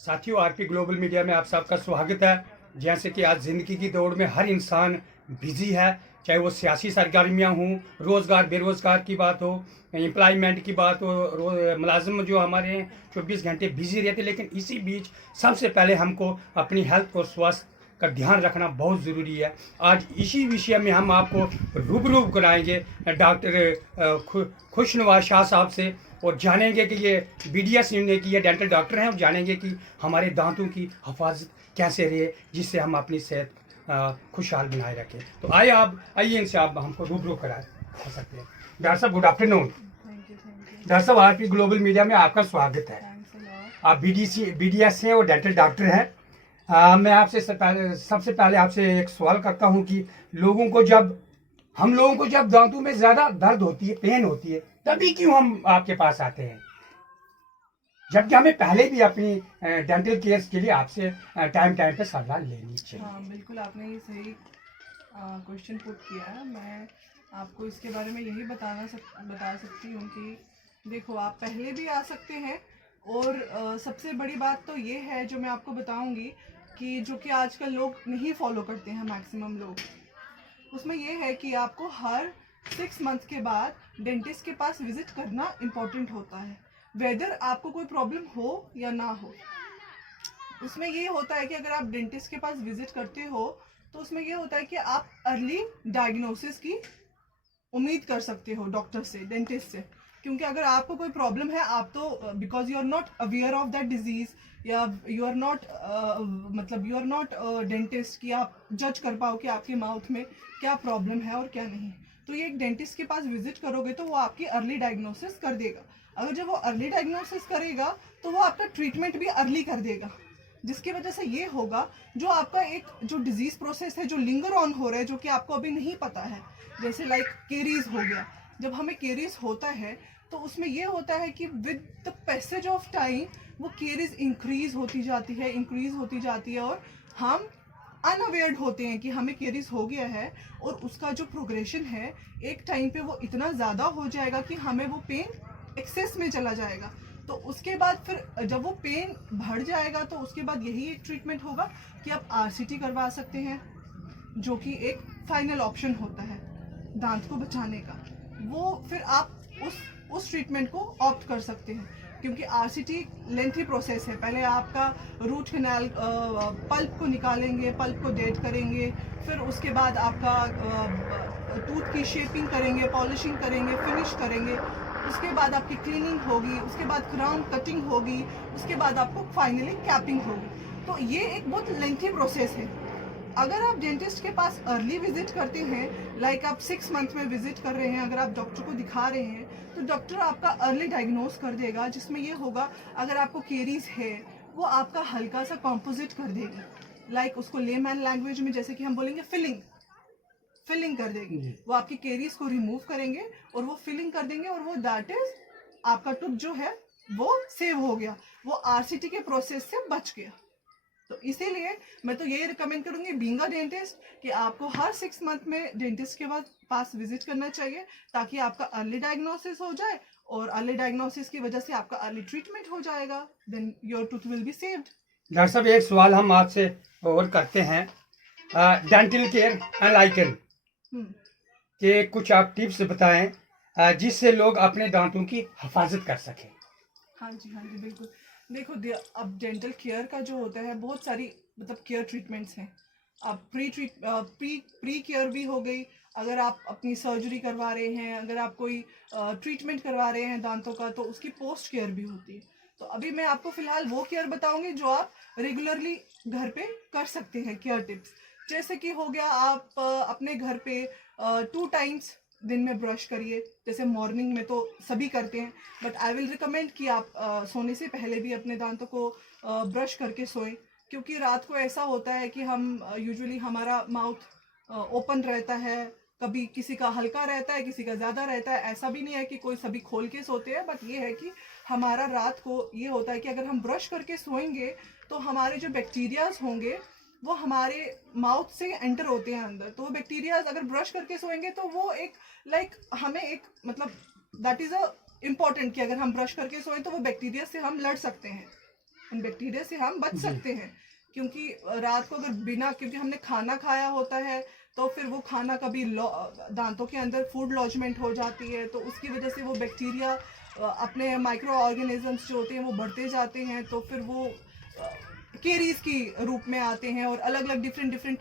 साथियों, RP global media में आप सबका स्वागत है। जैसे कि आज ज़िंदगी की दौड़ में हर इंसान बिजी है, चाहे वो सियासी सरगर्मियाँ हों, रोज़गार बेरोज़गार की बात हो, एम्प्लॉयमेंट की बात हो, मुलाजिम जो हमारे हैं 24 घंटे बिजी रहते। लेकिन इसी बीच सबसे पहले हमको अपनी हेल्थ और स्वास्थ्य का ध्यान रखना बहुत ज़रूरी है। आज इसी विषय में हम आपको रूबरू कराएंगे डॉक्टर खुशनवाज शाह साहब से, और जानेंगे कि ये BDS यूनिट की ये डेंटल डॉक्टर हैं, और जानेंगे कि हमारे दांतों की हिफाजत कैसे रहे, जिससे हम अपनी सेहत खुशहाल बनाए रखें। तो आइए इनसे आप हमको रूबरू करा सकते हैं। डॉक्टर साहब, good afternoon. Thank you. Doctor साहब, आरपी ग्लोबल मीडिया में आपका स्वागत है। Thanks a lot. आप BDS हैं और डेंटल डॉक्टर हैं। मैं आपसे सबसे पहले आपसे एक सवाल करता हूं कि हम लोगों को जब दांतों में ज़्यादा दर्द होती है, पेन होती है, तभी क्यों हम आपके पास आते हैं, जबकि हमें पहले भी अपनी डेंटल केयर के लिए आपसे टाइम टाइम पे सलाह लेनी चाहिए। हाँ, बिल्कुल आपने ये सही क्वेश्चन पुट किया है। मैं आपको इसके बारे में यही बता सकती हूँ कि देखो, आप पहले भी आ सकते हैं, और सबसे बड़ी बात तो ये है जो मैं आपको बताऊंगी कि जो कि आजकल लोग नहीं फॉलो करते हैं, मैक्सिमम लोग, उसमें ये है कि आपको हर 6 मंथ के बाद डेंटिस्ट के पास विजिट करना इम्पॉर्टेंट होता है, वेदर आपको कोई प्रॉब्लम हो या ना हो। उसमें ये होता है कि अगर आप डेंटिस्ट के पास विजिट करते हो तो उसमें ये होता है कि आप अर्ली डायग्नोसिस की उम्मीद कर सकते हो डॉक्टर से, डेंटिस्ट से। क्योंकि अगर आपको कोई प्रॉब्लम है, आप तो because you are not aware of that disease, या you are not you are not dentist कि आप जज कर पाओ कि आपके माउथ में क्या प्रॉब्लम है और क्या नहीं। तो ये एक डेंटिस्ट के पास विजिट करोगे तो वो आपकी अर्ली डायग्नोसिस कर देगा। अगर जब वो अर्ली डायग्नोसिस करेगा तो वो आपका ट्रीटमेंट भी अर्ली कर देगा, जिसकी वजह से ये होगा जो आपका एक जो डिजीज प्रोसेस है जो लिंगर ऑन हो रहा है, जो कि आपको अभी नहीं पता है, जैसे लाइक केरीज हो गया। जब हमें केरीज होता है तो उसमें ये होता है कि with the passage of time वो केरीज इंक्रीज होती जाती है, और हम अनअवेयर्ड होते हैं कि हमें केरीज हो गया है, और उसका जो प्रोग्रेशन है एक टाइम पे वो इतना ज़्यादा हो जाएगा कि हमें वो पेन एक्सेस में चला जाएगा। तो उसके बाद फिर जब वो पेन बढ़ जाएगा तो उसके बाद यही एक ट्रीटमेंट होगा कि आप RCT करवा सकते हैं, जो कि एक फाइनल ऑप्शन होता है दांत को बचाने का। वो फिर आप उस ट्रीटमेंट को ऑप्ट कर सकते हैं, क्योंकि RCT लेंथी प्रोसेस है। पहले आपका रूट कैनाल पल्प को निकालेंगे, पल्प को डेड करेंगे, फिर उसके बाद आपका टूथ की शेपिंग करेंगे, पॉलिशिंग करेंगे, फिनिश करेंगे, उसके बाद आपकी क्लीनिंग होगी, उसके बाद क्राउन कटिंग होगी, उसके बाद आपको फाइनली कैपिंग होगी। तो ये एक बहुत लेंथी प्रोसेस है। अगर आप डेंटिस्ट के पास अर्ली विजिट करते हैं, लाइक आप 6 मंथ में विजिट कर रहे हैं, अगर आप डॉक्टर को दिखा रहे हैं तो डॉक्टर आपका अर्ली डायग्नोस कर देगा, जिसमें ये होगा अगर आपको केरीज है वो आपका हल्का सा कॉम्पोजिट कर देगी, लाइक उसको लेमैन लैंग्वेज में जैसे कि हम बोलेंगे फिलिंग कर देगी। वो आपकी केरीज को रिमूव करेंगे और वो फिलिंग कर देंगे, और वो दैट इज आपका टूथ जो है वो सेव हो गया, वो RCT के प्रोसेस से बच गया। तो इसीलिए मैं तो यही रिकमेंड करूंगी बीइंग अ डेंटिस्ट कि आपको हर 6 मंथ में डेंटिस्ट के पास विजिट करना चाहिए, ताकि आपका अर्ली डायग्नोसिस हो जाए, और अर्ली डायग्नोसिस की वजह से आपका अर्ली ट्रीटमेंट हो जाएगा, then your tooth will be saved. Doctor साहब, एक सवाल हम आपसे और करते हैं, डेंटल केयर एनलाइटन के कुछ आप टिप्स बताएं जिससे लोग अपने दांतों की हिफाजत कर सकें। हाँ जी बिल्कुल। देखो, अब डेंटल केयर का जो होता है बहुत सारी केयर ट्रीटमेंट्स हैं। अब प्री केयर भी हो गई, अगर आप अपनी सर्जरी करवा रहे हैं, अगर आप कोई ट्रीटमेंट करवा रहे हैं दांतों का, तो उसकी पोस्ट केयर भी होती है। तो अभी मैं आपको फिलहाल वो केयर बताऊंगी जो आप रेगुलरली घर पे कर सकते हैं, केयर टिप्स। जैसे कि हो गया, आप अपने घर पे 2 टाइम्स दिन में ब्रश करिए। जैसे मॉर्निंग में तो सभी करते हैं, बट आई विल रिकमेंड कि आप सोने से पहले भी अपने दांतों को ब्रश करके सोएं, क्योंकि रात को ऐसा होता है कि हम यूजुअली हमारा माउथ ओपन रहता है, कभी किसी का हल्का रहता है, किसी का ज़्यादा रहता है। ऐसा भी नहीं है कि कोई सभी खोल के सोते हैं, बट ये है कि हमारा रात को ये होता है कि अगर हम ब्रश करके सोएंगे तो हमारे जो बैक्टीरियाज होंगे वो हमारे माउथ से एंटर होते हैं अंदर। तो वो बैक्टीरिया अगर ब्रश करके सोएंगे तो वो एक हमें एक दैट इज अ इम्पॉर्टेंट कि अगर हम ब्रश करके सोएं तो वो बैक्टीरिया से हम लड़ सकते हैं। उन बैक्टीरिया से हम बच जी। सकते हैं। क्योंकि रात को अगर बिना, क्योंकि हमने खाना खाया होता है तो फिर वो खाना कभी दांतों के अंदर फूड लॉजमेंट हो जाती है, तो उसकी वजह से वो बैक्टीरिया अपने माइक्रो ऑर्गेनिजम्स जो होते हैं वो बढ़ते जाते हैं, तो फिर वो केरीज की रूप में आते हैं और अलग अलग डिफरेंट डिफरेंट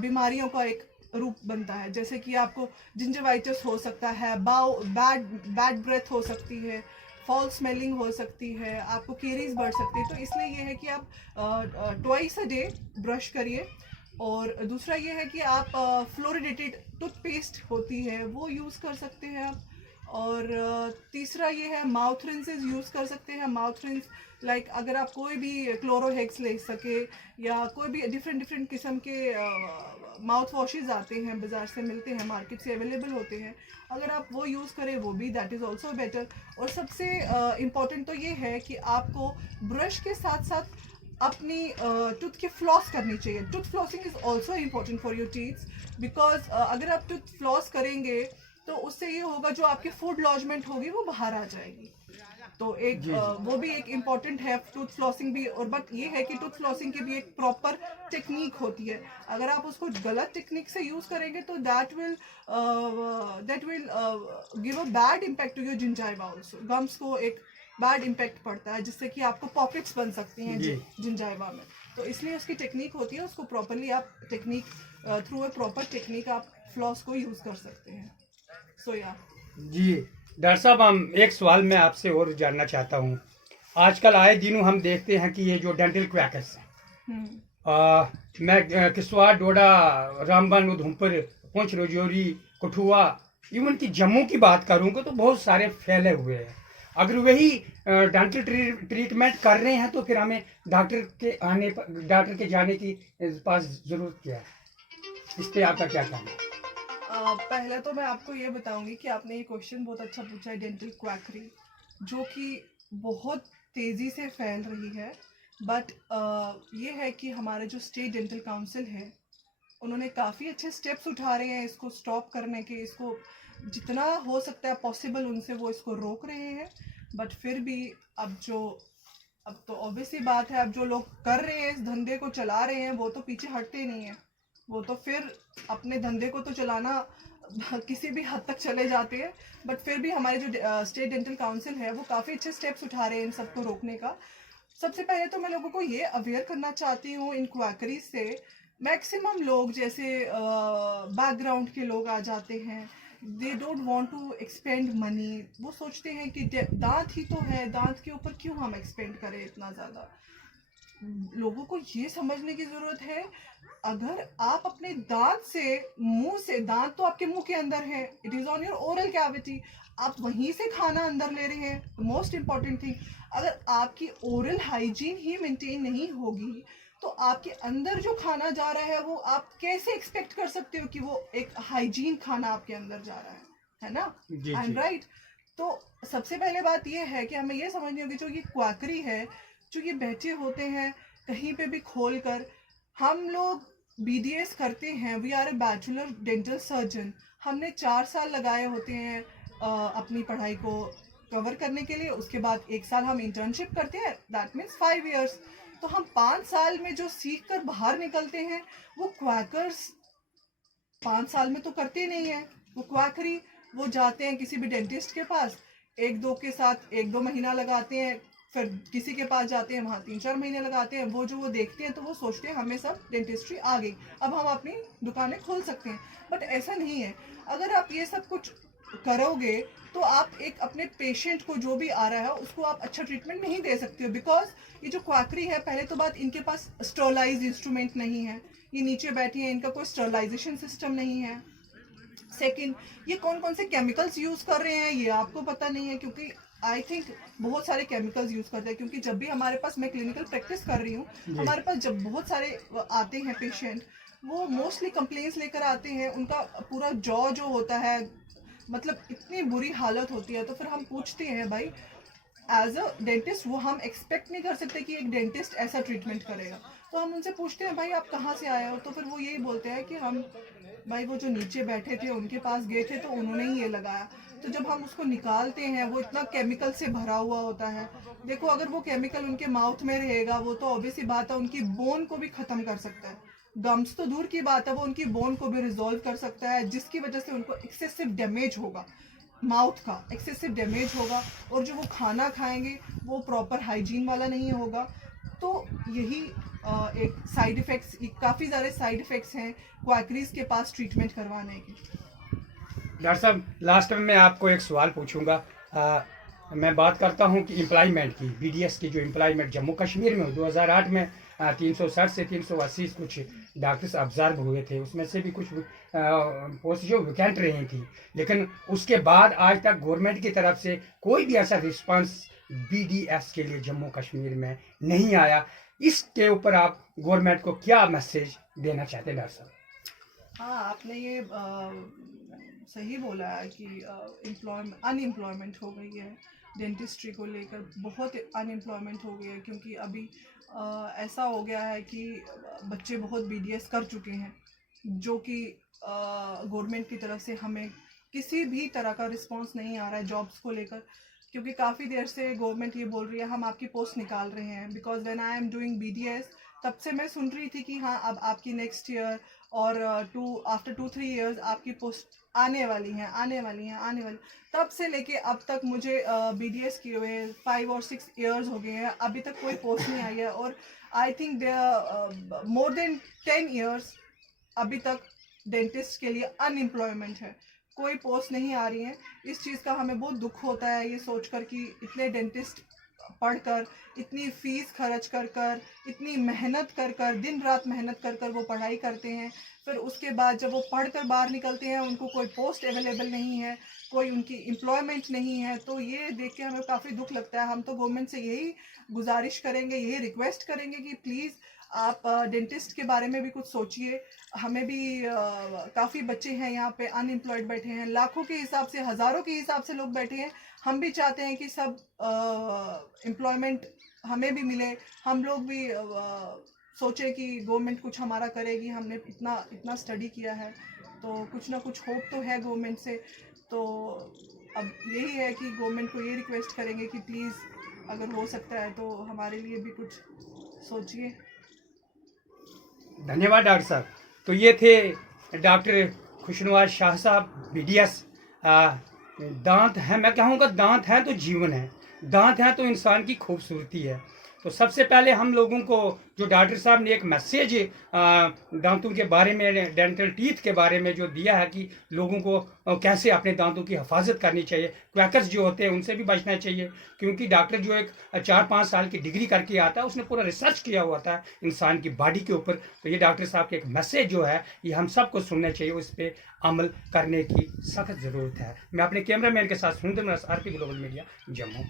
बीमारियों का एक रूप बनता है। जैसे कि आपको जिंजवाइटिस हो सकता है, बैड बैड ब्रेथ हो सकती है, फॉल स्मेलिंग हो सकती है, आपको केरीज बढ़ सकती है। तो इसलिए ये है कि आप ट्वाइस अ डे ब्रश करिए। और दूसरा ये है कि आप फ्लोरिडेटेड टूथपेस्ट होती है वो यूज़ कर सकते हैं आप। और तीसरा ये है माउथ रिंसेस यूज़ कर सकते हैं। माउथ रिंस लाइक अगर आप कोई भी क्लोरोहेक्स ले सके या कोई भी डिफरेंट डिफरेंट किस्म के माउथ वॉशेज आते हैं, बाज़ार से मिलते हैं, मार्केट से अवेलेबल होते हैं, अगर आप वो यूज़ करें वो भी दैट इज़ ऑल्सो बेटर। और सबसे इम्पॉर्टेंट तो ये है कि आपको ब्रश के साथ साथ अपनी टूथ की फ्लॉस करनी चाहिए। Tooth flossing is also important for your teeths because अगर आप टूथ फ्लॉस करेंगे तो उससे ये होगा जो आपकी फूड लॉजमेंट होगी वो बाहर आ जाएगी। तो एक जी, जी। वो भी एक इम्पॉर्टेंट है टूथ फ्लॉसिंग भी। और बट ये है कि टूथ फ्लॉसिंग की भी एक प्रॉपर टेक्निक होती है। अगर आप उसको गलत टेक्निक से यूज करेंगे तो that will give a bad impact to your gingiva also. Gums को एक बैड इम्पैक्ट पड़ता है जिससे कि आपको पॉकेट्स बन सकती हैं जी। जिंजाइवा में। तो इसलिए उसकी टेक्निक होती है, उसको प्रॉपरली आप technique through a proper technique आप फ्लॉस को यूज कर सकते हैं। सो या जी डॉक्टर साहब, हम एक सवाल मैं आपसे और जानना चाहता हूँ। आजकल आए दिनों हम देखते हैं कि ये जो डेंटल क्रैकर्स हैं, मैं किश्तवाड़, डोडा, रामबन, उधमपुर, पुंछ, राजौरी, कठुआ, इवन कि जम्मू की बात करूँगा तो बहुत सारे फैले हुए हैं। अगर वही डेंटल ट्रीटमेंट कर रहे हैं तो फिर हमें डॉक्टर के जाने की पास ज़रूरत क्या है? इस पे आपका क्या कहना है? पहले तो मैं आपको ये बताऊंगी कि आपने ये क्वेश्चन बहुत अच्छा पूछा है, डेंटल क्वैकरी जो कि बहुत तेज़ी से फैल रही है। बट ये है कि हमारे जो स्टेट डेंटल काउंसिल है उन्होंने काफ़ी अच्छे स्टेप्स उठा रहे हैं इसको स्टॉप करने के। इसको जितना हो सकता है पॉसिबल उनसे वो इसको रोक रहे हैं। बट फिर भी अब तो ऑब्वियसली बात है, अब जो लोग कर रहे हैं इस धंधे को चला रहे हैं वो तो पीछे हटते नहीं हैं। वो तो फिर अपने धंधे को तो चलाना किसी भी हद तक चले जाते हैं। बट फिर भी हमारे जो स्टेट डेंटल काउंसिल है वो काफ़ी अच्छे स्टेप्स उठा रहे हैं इन सबको रोकने का। सबसे पहले तो मैं लोगों को ये अवेयर करना चाहती हूँ इन क्वैकरी से। मैक्सिमम लोग जैसे बैकग्राउंड के लोग आ जाते हैं, they don't want to expend money. वो सोचते हैं कि दांत ही तो है, दांत के ऊपर क्यों हम एक्सपेंड करें इतना ज़्यादा। लोगों को ये समझने की ज़रूरत है, अगर आप अपने दांत से, मुंह से, दांत तो आपके मुंह के अंदर है, it is on your oral cavity, आप वहीं से खाना अंदर ले रहे हैं। मोस्ट इंपॉर्टेंट थिंग, अगर आपकी ओरल हाइजीन ही मेंटेन नहीं होगी तो आपके अंदर जो खाना जा रहा है वो आप कैसे एक्सपेक्ट कर सकते हो कि वो एक हाइजीन खाना आपके अंदर जा रहा है ना? जी, आई एम जी। राइट। तो सबसे पहले बात ये है कि हमें ये समझनी होगी जो ये क्वाकरी है, जो ये बैठे होते हैं कहीं पे भी खोल कर। हम लोग बीडीएस करते हैं, we are a bachelor dental surgeon. हमने 4 साल लगाए होते हैं अपनी पढ़ाई को कवर करने के लिए। उसके बाद 1 साल हम इंटर्नशिप करते हैं, दैट मीन्स 5 years। तो हम 5 साल में जो सीख कर बाहर निकलते हैं वो क्वैकर्स 5 साल में तो करते नहीं है। वो क्वाकरी, वो जाते हैं किसी भी डेंटिस्ट के पास, 1-2 लगाते हैं, फिर किसी के पास जाते हैं वहाँ 3-4 महीने लगाते हैं। वो देखते हैं तो वो सोचते हैं हमें सब डेंटिस्ट्री आ गई, अब हम अपनी दुकानें खोल सकते हैं। बट ऐसा नहीं है। अगर आप ये सब कुछ करोगे तो आप एक अपने पेशेंट को जो भी आ रहा है उसको आप अच्छा ट्रीटमेंट नहीं दे सकते हो। बिकॉज ये जो क्वाकरी है, पहले तो बात, इनके पास स्टरलाइज इंस्ट्रूमेंट नहीं है, ये नीचे बैठी हैं, इनका कोई स्टरलाइजेशन सिस्टम नहीं है। सेकंड, ये कौन कौन से केमिकल्स यूज कर रहे हैं ये आपको पता नहीं है, क्योंकि आई थिंक बहुत सारे केमिकल्स यूज करते हैं। क्योंकि जब भी हमारे पास, मैं क्लिनिकल प्रैक्टिस कर रही हूँ, जी। हमारे पास जब बहुत सारे आते हैं पेशेंट, वो मोस्टली कंप्लेंट्स लेकर आते हैं। उनका पूरा जॉ जो होता है, मतलब इतनी बुरी हालत होती है। तो फिर हम पूछते हैं भाई, एज अ डेंटिस्ट वो हम एक्सपेक्ट नहीं कर सकते कि एक डेंटिस्ट ऐसा ट्रीटमेंट करेगा। तो हम उनसे पूछते हैं भाई आप कहाँ से आए हो, तो फिर वो यही बोलते हैं कि हम भाई वो जो नीचे बैठे थे उनके पास गए थे तो उन्होंने ही ये लगाया। तो जब हम उसको निकालते हैं वो इतना केमिकल से भरा हुआ होता है। देखो अगर वो केमिकल उनके माउथ में रहेगा वो तो ऑब्वियस ही बात है उनकी बोन को भी ख़त्म कर सकता है। गम्स तो दूर की बात है, वो उनकी बोन को भी रिजॉल्व कर सकता है, जिसकी वजह से उनको एक्सेसिव डैमेज होगा, माउथ का एक्सेसिव डैमेज होगा, और जो वो खाना खाएंगे वो प्रॉपर हाइजीन वाला नहीं होगा। तो यही एक साइड इफ़ेक्ट्स, काफ़ी सारे साइड इफ़ेक्ट्स हैं क्वाकरीज के पास ट्रीटमेंट करवाने के। डॉक्टर साहब, लास्ट में मैं आपको एक सवाल पूछूंगा। मैं बात करता हूं कि एम्प्लॉयमेंट की, बीडीएस की जो एम्प्लॉयमेंट जम्मू कश्मीर में 2008 में 360 से 380 कुछ डॉक्टर्स ऑब्जर्व हुए थे, उसमें से भी कुछ पोस्ट जो वैकेंट रही थी, लेकिन उसके बाद आज तक गवर्नमेंट की तरफ से कोई भी ऐसा रिस्पांस बीडीएस के लिए जम्मू कश्मीर में नहीं आया। इसके ऊपर आप गवर्नमेंट को क्या मैसेज देना चाहते हैं डॉक्टर साहब? हाँ, आपने ये सही बोला है कि अनएम्प्लॉयमेंट हो गई है डेंटिस्ट्री को लेकर, बहुत अनएम्प्लॉयमेंट हो गई है, क्योंकि अभी ऐसा हो गया है कि बच्चे बहुत बीडीएस कर चुके हैं, जो कि गवर्नमेंट की तरफ से हमें किसी भी तरह का रिस्पांस नहीं आ रहा है जॉब्स को लेकर, क्योंकि काफ़ी देर से गवर्नमेंट ये बोल रही है हम आपकी पोस्ट निकाल रहे हैं। Because when I am doing BDS तब से मैं सुन रही थी कि हाँ अब आपकी नेक्स्ट ईयर और आफ्टर 2-3 इयर्स आपकी पोस्ट आने वाली हैं, आने वाली हैं, आने वाली। तब से लेके अब तक मुझे बीडीएस किए हुए 5 और 6 इयर्स हो गए हैं, अभी तक कोई पोस्ट नहीं आई है। और I think they more than 10 years अभी तक डेंटिस्ट के लिए अनएम्प्लॉयमेंट है, कोई पोस्ट नहीं आ रही है। इस चीज़ का हमें बहुत दुख होता है ये सोचकर कि इतने डेंटिस्ट पढ़कर, इतनी फीस खर्च कर कर, इतनी मेहनत कर कर, दिन रात मेहनत कर कर वो पढ़ाई करते हैं, फिर उसके बाद जब वो पढ़कर बाहर निकलते हैं उनको कोई पोस्ट अवेलेबल नहीं है, कोई उनकी एम्प्लॉयमेंट नहीं है। तो ये देख के हमें काफ़ी दुख लगता है। हम तो गवर्नमेंट से यही गुजारिश करेंगे, यही रिक्वेस्ट करेंगे कि प्लीज़ आप डेंटिस्ट के बारे में भी कुछ सोचिए। हमें भी काफ़ी बच्चे हैं यहाँ पे अनएम्प्लॉयड बैठे हैं, लाखों के हिसाब से, हज़ारों के हिसाब से लोग बैठे हैं। हम भी चाहते हैं कि सब एम्प्लॉयमेंट हमें भी मिले, हम लोग भी सोचे कि गवर्नमेंट कुछ हमारा करेगी। हमने इतना स्टडी किया है तो कुछ ना कुछ होप तो है गवर्नमेंट से। तो अब यही है कि गवर्नमेंट को ये रिक्वेस्ट करेंगे कि प्लीज़ अगर हो सकता है तो हमारे लिए भी कुछ सोचिए। धन्यवाद डॉक्टर साहब। तो ये थे डॉक्टर खुशनवाज शाह साहब, बीडीएस। दांत हैं, मैं कहूँगा दांत हैं तो जीवन है, दांत हैं तो इंसान की खूबसूरती है। तो सबसे पहले हम लोगों को जो डॉक्टर साहब ने एक मैसेज दांतों के बारे में, डेंटल टीथ के बारे में जो दिया है कि लोगों को कैसे अपने दांतों की हिफाजत करनी चाहिए, क्वैकर्स जो होते हैं उनसे भी बचना चाहिए, क्योंकि डॉक्टर जो एक 4-5 साल की डिग्री करके आता है उसने पूरा रिसर्च किया हुआ था इंसान की बॉडी के ऊपर। तो ये डॉक्टर साहब के एक मैसेज जो है ये हम सबको सुनना चाहिए, उस पर अमल करने की सख्त ज़रूरत है। मैं अपने कैमरामैन के साथ सुनिंदर आरपी ग्लोबल मीडिया, जम्मू।